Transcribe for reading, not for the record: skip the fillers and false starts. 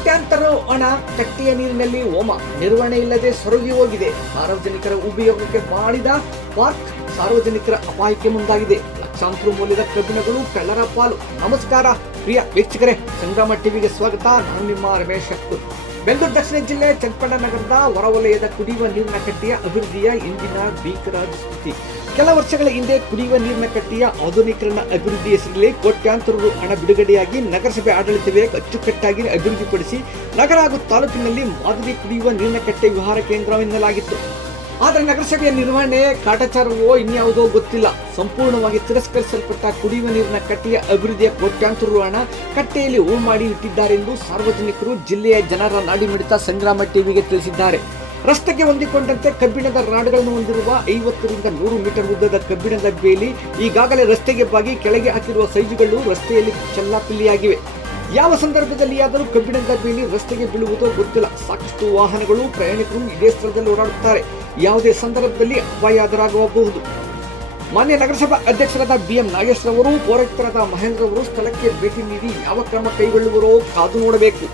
ಕೋಟ್ಯಾಂತರ ಹಣ ಕಟ್ಟೆಯ ನೀರಿನಲ್ಲಿ ಹೋಮ ನಿರ್ವಹಣೆ ಇಲ್ಲದೆ ಸೊರಗಿ ಹೋಗಿದೆ. ಸಾರ್ವಜನಿಕರ ಉಪಯೋಗಕ್ಕೆ ಮಾಡಿದ ಪಾರ್ಕ್ ಸಾರ್ವಜನಿಕರ ಅಪಾಯಕ್ಕೆ ಮುಂದಾಗಿದೆ. ಲಕ್ಷಾಂತರ ಮೌಲ್ಯದ ಕಬ್ಬಿಣಗಳು ಕಳ್ಳರ ಪಾಲು. ನಮಸ್ಕಾರ ಪ್ರಿಯ ವೀಕ್ಷಕರೇ, ಸಂಗ್ರಾಮ ಟಿವಿಗೆ ಸ್ವಾಗತ. ನಾನು ನಿಮ್ಮ ರಮೇಶ್ ಅಕ್ಕೂರ್. ಬೆಂಗಳೂರು ದಕ್ಷಿಣ ಜಿಲ್ಲೆ ಚನ್ನಪಟ್ಟಣ ನಗರದ ಹೊರವಲಯದ ಕುಡಿಯುವ ನೀರಿನ ಕಟ್ಟೆಯ ಅಭಿವೃದ್ಧಿಯ ಇಂದಿನ ಭೀಕರ ಸ್ಥಿತಿ. ಕೆಲ ವರ್ಷಗಳ ಹಿಂದೆ ಕುಡಿಯುವ ನೀರಿನ ಕಟ್ಟೆಯ ಆಧುನೀಕರಣ ಅಭಿವೃದ್ಧಿ ಹೆಸರಲ್ಲಿ ಕೋಟ್ಯಾಂತರ ರು ಹಣ ಬಿಡುಗಡೆಯಾಗಿ ನಗರಸಭೆ ಆಡಳಿತವೇ ಅಚ್ಚುಕಟ್ಟಾಗಿ ಅಭಿವೃದ್ಧಿಪಡಿಸಿ ನಗರ ಹಾಗೂ ತಾಲೂಕಿನಲ್ಲಿ ಮಾದರಿ ಕುಡಿಯುವ ನೀರಿನ ಕಟ್ಟೆ ವಿಹಾರ ಕೇಂದ್ರ ಎನ್ನಲಾಗಿತ್ತು. ಆದರೆ ನಗರಸಭೆಯ ನಿರ್ವಹಣೆ ಕಾಟಾಚಾರವೋ ಇನ್ಯಾವುದೋ ಗೊತ್ತಿಲ್ಲ. ಸಂಪೂರ್ಣವಾಗಿ ತಿರಸ್ಕರಿಸಲ್ಪಟ್ಟ ಕುಡಿಯುವ ನೀರಿನ ಕಟ್ಟೆಯ ಅಭಿವೃದ್ಧಿಯ ಕೋಟ್ಯಾಂತರ ರು ಹಣ ಕಟ್ಟೆಯಲ್ಲಿ ಹೂಳು ಮಾಡಿ ಇಟ್ಟಿದ್ದಾರೆಂದು ಸಾರ್ವಜನಿಕರು ಜಿಲ್ಲೆಯ ಜನರ ನಾಡಿಮಿಡಿತ ಸಂಗ್ರಾಮ ಟಿವಿಗೆ ತಿಳಿಸಿದ್ದಾರೆ. ರಸ್ತೆಗೆ ಹೊಂದಿಕೊಂಡಂತೆ ಕಬ್ಬಿಣದ ರಾಡ್ಗಳನ್ನು ಹೊಂದಿರುವ 50 ರಿಂದ 100 ಮೀಟರ್ ಉದ್ದದ ಕಬ್ಬಿಣದ ಬೇಲಿ ಈಗಾಗಲೇ ರಸ್ತೆಗೆ ಬಾಗಿ ಕೆಳಗೆ ಹಾಕಿರುವ ಸೈಜುಗಳು ರಸ್ತೆಯಲ್ಲಿ ಚೆಲ್ಲಾಪಿಲ್ಲಿಯಾಗಿವೆ. ಯಾವ ಸಂದರ್ಭದಲ್ಲಿಯಾದರೂ ಕಬ್ಬಿಣದ ಬೇಲಿ ರಸ್ತೆಗೆ ಬೀಳುವುದೋ ಗೊತ್ತಿಲ್ಲ. ಸಾಕಷ್ಟು ವಾಹನಗಳು ಪ್ರಯಾಣಿಕರು ಇದೇ ಸ್ಥಳದಲ್ಲಿ ಓಡಾಡುತ್ತಾರೆ. ಯಾವುದೇ ಸಂದರ್ಭದಲ್ಲಿ ಅಪಾಯ ಎದುರಾಗಬಹುದು. ಮಾನ್ಯ ನಗರಸಭಾ ಅಧ್ಯಕ್ಷರಾದ BM ನಾಗೇಶ್ ರವರು, ಪೌರಾಯುಕ್ತರಾದ ಮಹೇಂದ್ರ ಅವರು ಸ್ಥಳಕ್ಕೆ ಭೇಟಿ ನೀಡಿ ಯಾವ ಕ್ರಮ ಕೈಗೊಳ್ಳುವರೋ ಕಾದು ನೋಡಬೇಕು.